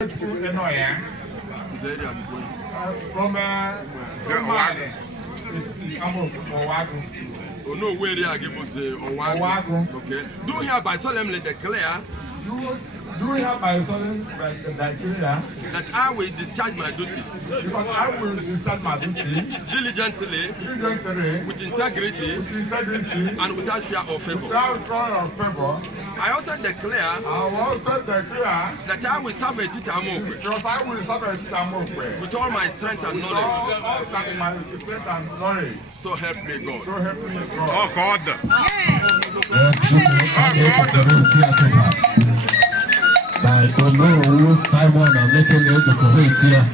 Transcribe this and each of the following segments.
Onyia. From Amokwe. Oh no, where they are given say Owago. Okay. Do hereby solemnly declare. Do hereby solemnly declare that I will discharge my duties. Because I will discharge my duties diligently, with integrity, and without fear or favor. I also declare that I will serve Etiti Amokwe. Because I will serve Etiti Amokwe with all my strength and knowledge. So help me God. So help me God. Oh God. By Onyia, Simon, and making it the Coronation.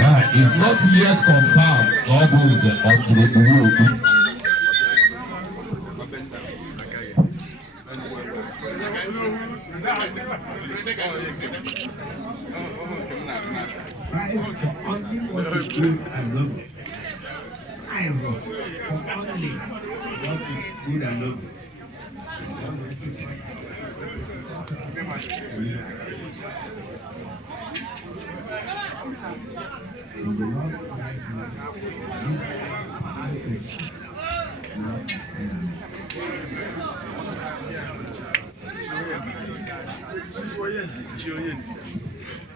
That is not yet confirmed. God is until it will be. Only what is good and lovely. I wrote for only what is good and lovely.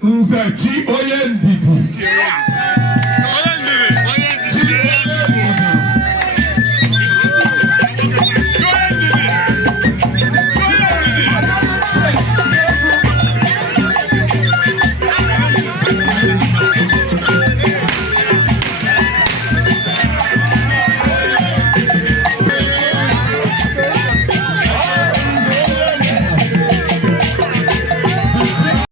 Nze chi oye ndidi.